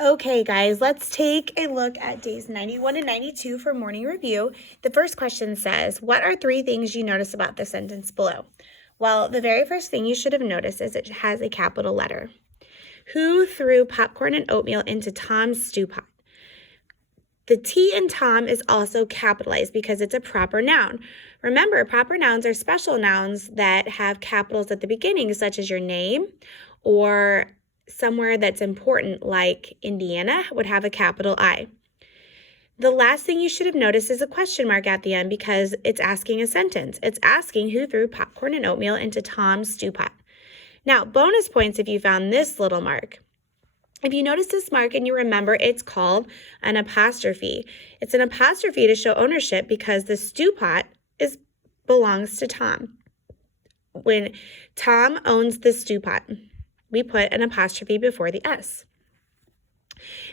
Okay, guys, let's take a look at days 91 and 92 for morning review. The first question says, what are 3 things you notice about the sentence below? Well, the very first thing you should have noticed is it has a capital letter. Who threw popcorn and oatmeal into Tom's stew pot? The T in Tom is also capitalized because it's a proper noun. Remember, proper nouns are special nouns that have capitals at the beginning, such as your name, or somewhere that's important like Indiana would have a capital I. The last thing you should have noticed is a question mark at the end because it's asking a sentence. It's asking who threw popcorn and oatmeal into Tom's stew pot. Now, bonus points if you found this little mark. If you notice this mark and you remember, it's called an apostrophe. It's an apostrophe to show ownership because the stew pot belongs to Tom. When Tom owns the stew pot, we put an apostrophe before the S.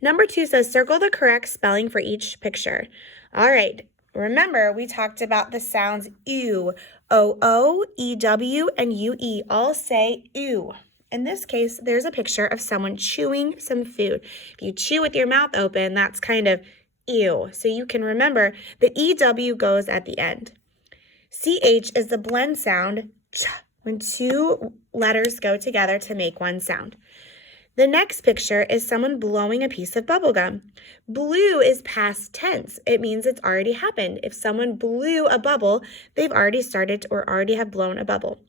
Number 2 says circle the correct spelling for each picture. All right, remember we talked about the sounds ew, O-O, E-W, and U-E. All say ew. In this case, there's a picture of someone chewing some food. If you chew with your mouth open, that's kind of ew. So you can remember that EW goes at the end. CH is the blend sound ch when 2 letters go together to make one sound. The next picture is someone blowing a piece of bubble gum. Blew is past tense. It means it's already happened. If someone blew a bubble, they've already started or already have blown a bubble.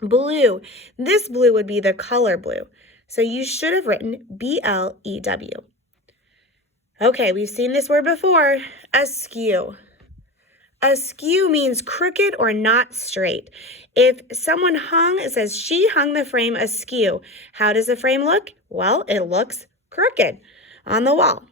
Blue. This blue would be the color blue. So you should have written B-L-E-W. Okay, we've seen this word before, askew. Askew means crooked or not straight. If someone hung, it says she hung the frame askew. How does the frame look? Well, it looks crooked on the wall.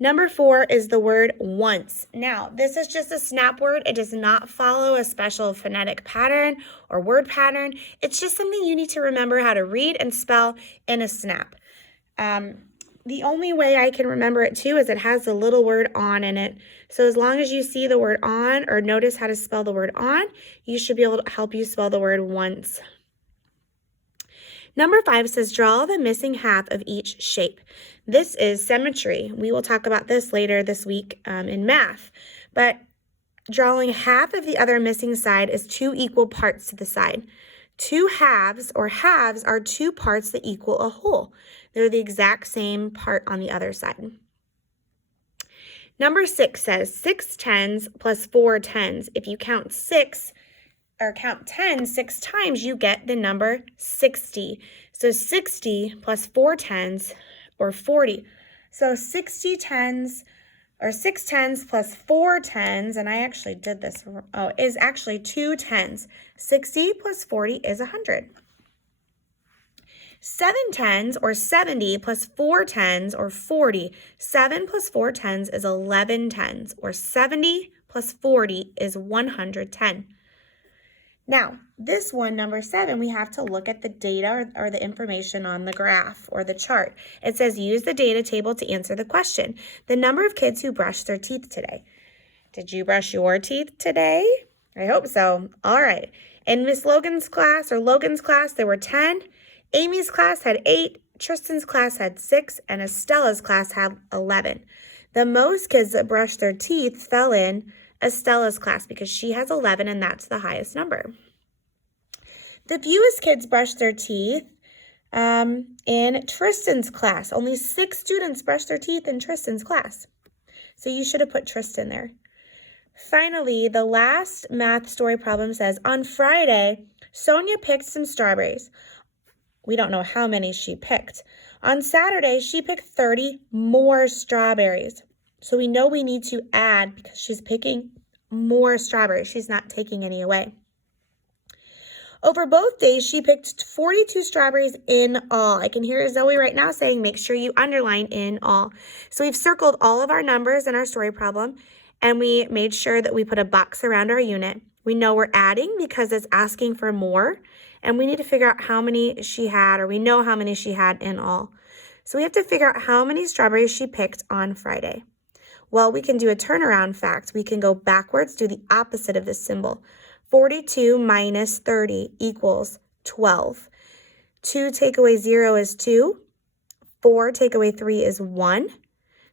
Number 4 is the word once. Now, this is just a snap word. It does not follow a special phonetic pattern or word pattern. It's just something you need to remember how to read and spell in a snap. The only way I can remember it too is it has the little word on in it. So as long as you see the word on or notice how to spell the word on, you should be able to help you spell the word once. Number 5 says draw the missing half of each shape. This is symmetry. We will talk about this later this week in math. But drawing half of the other missing side is 2 equal parts to the side. 2 halves or halves are 2 parts that equal a whole. They're the exact same part on the other side. Number 6 says 6 tens plus 4 tens. If you count 10 6 times, you get the number 60. So 60 plus 4 tens or 40. So 60 tens or 6 tens plus 4 tens, and I actually did this, is actually 2 tens. 60 plus 40 is 100. 7 tens or 70 plus 4 tens or 40. 7 plus 4 tens is 11 tens, or 70 plus 40 is 110. Now, this one, number 7, we have to look at the data or the information on the graph or the chart. It says use the data table to answer the question. The number of kids who brushed their teeth today. Did you brush your teeth today? I hope so. All right. In Miss Logan's class there were 10. Amy's class had 8. Tristan's class had 6. And Estella's class had 11. The most kids that brushed their teeth fell in Estella's class because she has 11 and that's the highest number. The fewest kids brushed their teeth in Tristan's class. Only 6 students brushed their teeth in Tristan's class. So you should have put Tristan there. Finally, the last math story problem says, on Friday, Sonia picked some strawberries. We don't know how many she picked. On Saturday, she picked 30 more strawberries. So we know we need to add because she's picking more strawberries. She's not taking any away. Over both days, she picked 42 strawberries in all. I can hear Zoe right now saying, make sure you underline in all. So we've circled all of our numbers in our story problem, and we made sure that we put a box around our unit. We know we're adding because it's asking for more, and we need to figure out how many she had, or we know how many she had in all. So we have to figure out how many strawberries she picked on Friday. Well, we can do a turnaround fact. We can go backwards, do the opposite of this symbol. 42 minus 30 equals 12. 2 take away 0 is 2. 4 take away 3 is 1.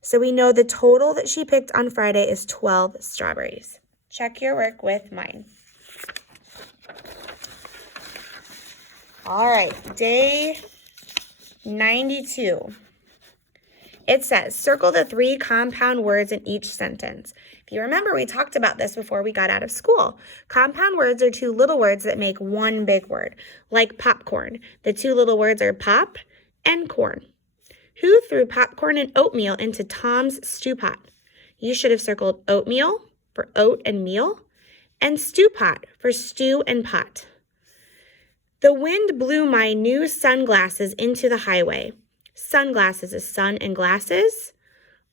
So we know the total that she picked on Friday is 12 strawberries. Check your work with mine. All right, day 92. It says, circle the 3 compound words in each sentence. If you remember, we talked about this before we got out of school. Compound words are 2 little words that make one big word, like popcorn. The 2 little words are pop and corn. Who threw popcorn and oatmeal into Tom's stew pot? You should have circled oatmeal for oat and meal, and stew pot for stew and pot. The wind blew my new sunglasses into the highway. Sunglasses is sun and glasses.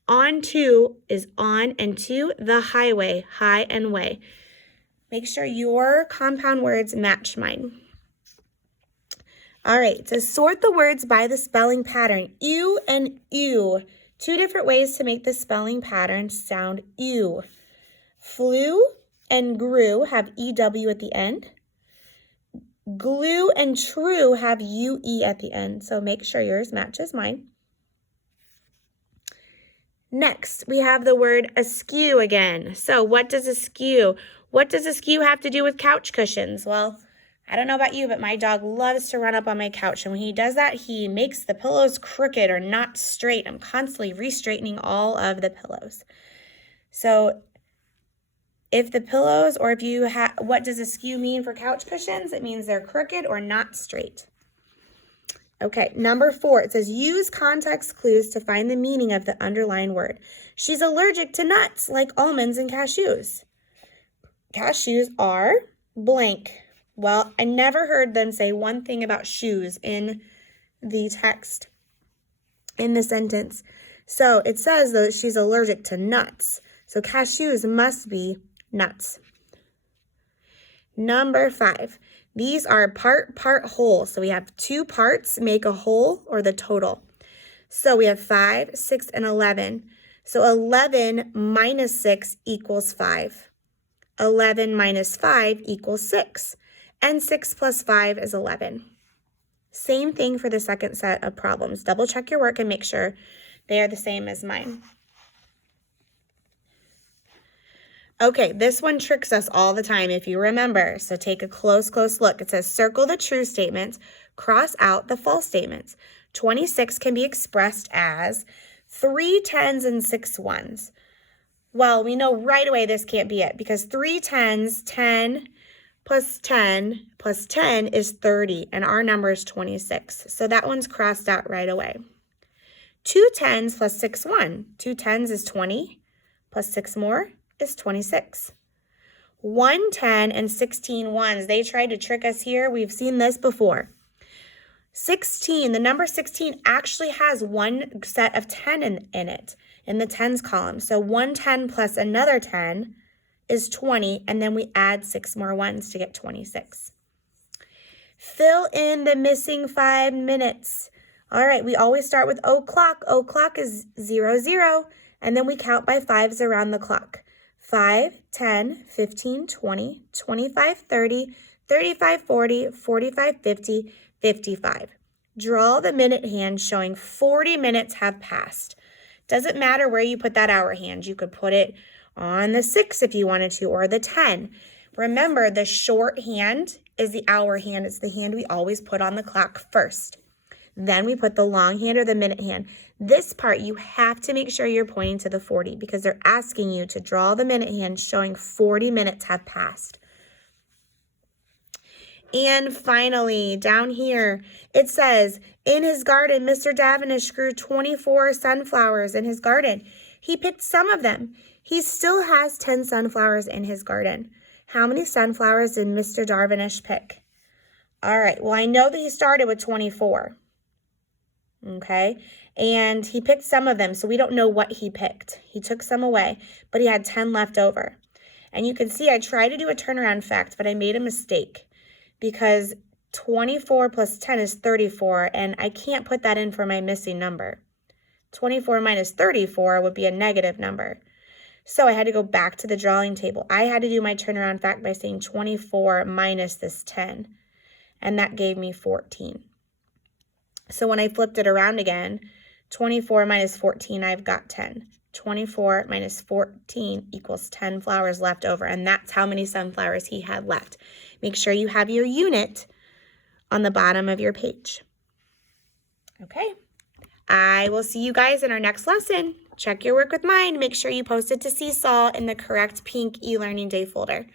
On to is on and to the highway, high and way. Make sure your compound words match mine. All right, to sort the words by the spelling pattern, ew and ew. 2 different ways to make the spelling pattern sound ew. Flew and grew have EW at the end. Glue and true have UE at the end, so make sure yours matches mine. Next, we have the word askew again. So what does askew? What does askew have to do with couch cushions? Well, I don't know about you, but my dog loves to run up on my couch, and when he does that, he makes the pillows crooked or not straight. I'm constantly re-straightening all of the pillows. So if the pillows, or if you have, what does askew mean for couch cushions? It means they're crooked or not straight. Okay, number 4, it says use context clues to find the meaning of the underlined word. She's allergic to nuts like almonds and cashews. Cashews are blank. Well, I never heard them say one thing about shoes in the text, in the sentence. So it says though that she's allergic to nuts. So cashews must be nuts. Number 5, these are part whole. So we have 2 parts make a whole or the total. So we have 5, 6, and 11. So 11 minus 6 equals 5. 11 minus 5 equals 6. And 6 plus 5 is 11. Same thing for the second set of problems. Double check your work and make sure they are the same as mine. Okay, this one tricks us all the time if you remember. So take a close look. It says circle the true statements, cross out the false statements. 26 can be expressed as 3 10s and 6 1s. Well, we know right away this can't be it because 3 10s, 10 plus 10 plus 10 is 30, and our number is 26. So that one's crossed out right away. 2 10s plus 6 1. 2 10s is 20, plus 6 more is 26. 1 10 and 16 ones. They tried to trick us here. We've seen this before. 16, the number 16 actually has one set of 10 in it, in the tens column. So 1 10 plus another 10 is 20, and then we add 6 more ones to get 26. Fill in the missing 5 minutes. All right, we always start with o'clock. O'clock is 0, 0, and then we count by 5s around the clock. 5, 10, 15, 20, 25, 30, 35, 40, 45, 50, 55. Draw the minute hand showing 40 minutes have passed. Doesn't matter where you put that hour hand. You could put it on the 6 if you wanted to, or the 10. Remember, the short hand is the hour hand. It's the hand we always put on the clock first. Then we put the long hand or the minute hand. This part, you have to make sure you're pointing to the 40 because they're asking you to draw the minute hand showing 40 minutes have passed. And finally, down here, it says, in his garden, Mr. Davenish grew 24 sunflowers in his garden. He picked some of them. He still has 10 sunflowers in his garden. How many sunflowers did Mr. Davenish pick? All right, well, I know that he started with 24. Okay, and he picked some of them, so we don't know what he picked. He took some away, but he had 10 left over. And you can see I tried to do a turnaround fact, but I made a mistake because 24 plus 10 is 34, and I can't put that in for my missing number. 24 minus 34 would be a negative number. So I had to go back to the drawing table. I had to do my turnaround fact by saying 24 minus this 10, and that gave me 14. So when I flipped it around again, 24 minus 14, I've got 10. 24 minus 14 equals 10 flowers left over, and that's how many sunflowers he had left. Make sure you have your unit on the bottom of your page. Okay, I will see you guys in our next lesson. Check your work with mine. Make sure you post it to Seesaw in the correct pink e-learning day folder.